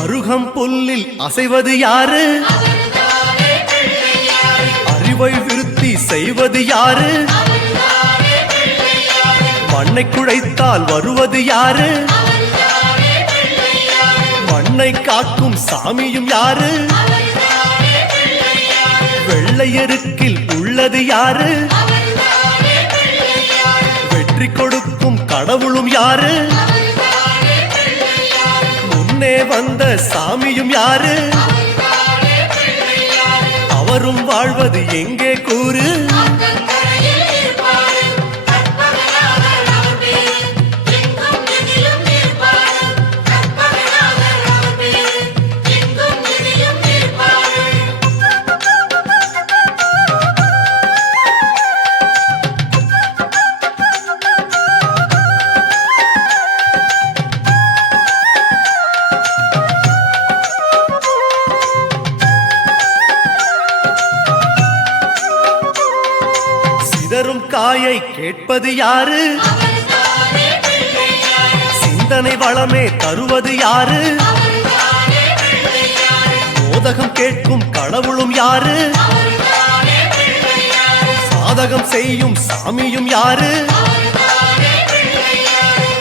அருகம் புல்லில் அசைவது யாரு? அறிவை விருத்தி செய்வது யாரு? மண்ணை குழைத்தால் வருவது யாரு? மண்ணை காக்கும் சாமியும் யாரு? வெள்ளையருக்கில் உள்ளது யாரு? வெற்றி கொடுக்கும் கடவுளும் யாரு? முன்னே வந்த சாமியும் யாரு? அவரும் வாழ்வது எங்கே கூறு? சிதறும் காயை கேட்பது யாரு? சிந்தனை வளமே தருவது யாரு? மோதகம் கேட்கும் கடவுளும் யாரு? சாதகம் செய்யும் சாமியும் யாரு?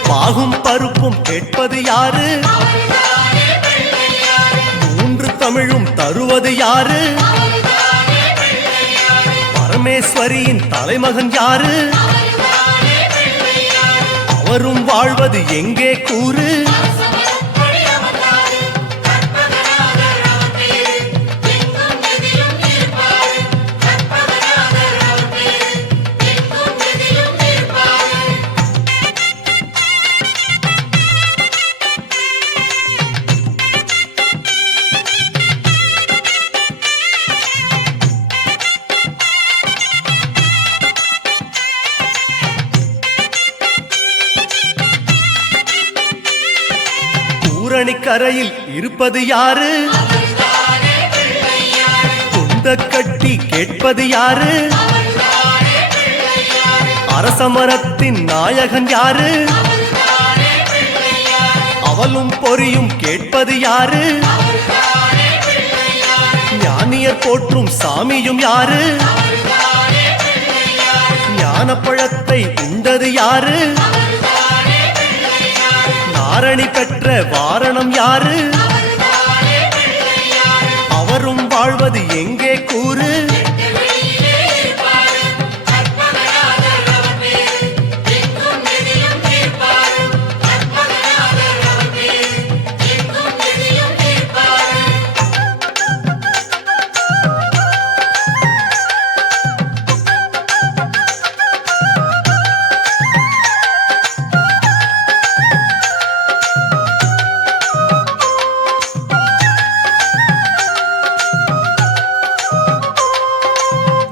பாகும் பருப்பும் கேட்பது யாரு? மூன்று தமிழும் தருவது யாரு? பரமேஸ்வரியின் தலைமகன் யாரு? அவரும் வாழ்வது எங்கே கூறு? கரையில் இருப்பது யாரு? குந்த கட்டி கேட்பது யாரு? அரசமரத்தின் நாயகன் யாரு? அவலும் பொறியும் கேட்பது யாரு? ஞானியர் போற்றும் சாமியும் யாரு? ஞானப்பழத்தை உண்டது யாரு? ஆரணி பெற்ற வாரணம் யாரு? அவரும் வாழ்வது எங்கே கூறு?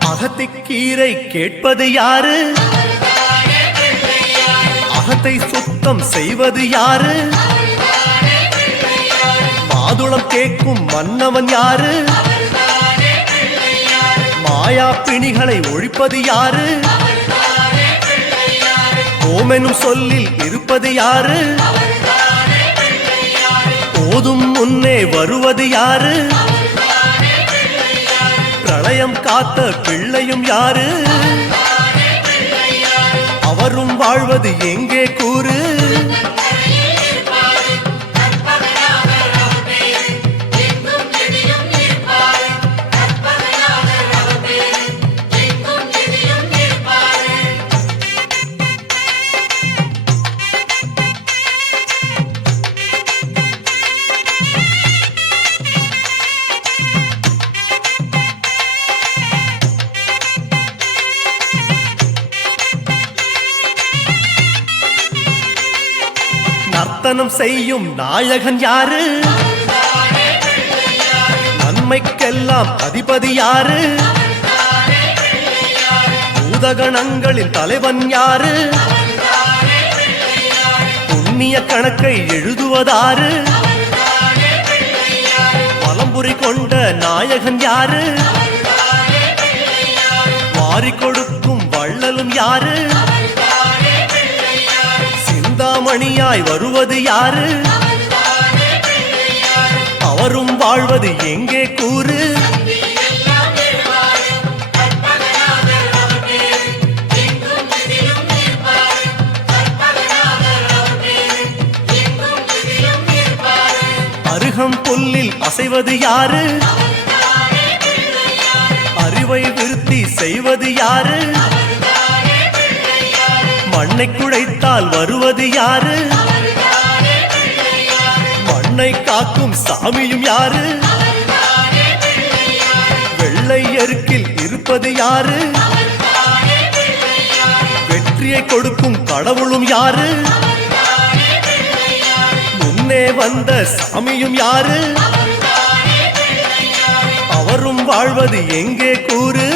அகத்திக்கீரை கேட்பது யாரு? அகத்தை சுத்தம் செய்வது யாரு? மாதுளம் கேட்கும் மன்னவன் யாரு? மாயா பிணிகளை ஒழிப்பது யாரு? ஓமெனும் சொல்லில் இருப்பது யாரு? போதும் முன்னே வருவது யாரு? பிரளயம் காத்த பிள்ளையும் யாரு? அவரும் வாழ்வது எங்கே கூறு? நர்த்தனம் செய்யும் நாயகன் யாரு? நன்மைக்கெல்லாம் அதிபதி யாரு? பூதகணங்களின் தலைவன் யாரு? புண்ணிய கணக்கை எழுதுவதாரு? பலம்புரி கொண்ட நாயகன் யாரு? வாரி கொடுக்கும் வள்ளலும் யாரு? சிந்தாமணியாய் வருவது யாரு? அவரும் வாழ்வது எங்கே கூறு? அருகம் புல்லில் அசைவது யாரு? அறிவை விருத்தி செய்வது யாரு? மண்ணை குழைத்தால் வருவது யாரு? மண்ணை காக்கும் சாமியும் யாரு? வெள்ளை எருக்கில் இருப்பது யாரு? வெற்றியை கொடுக்கும் கடவுளும் யாரு? முன்னே வந்த சாமியும் யாரு? அவரும் வாழ்வது எங்கே கூறு?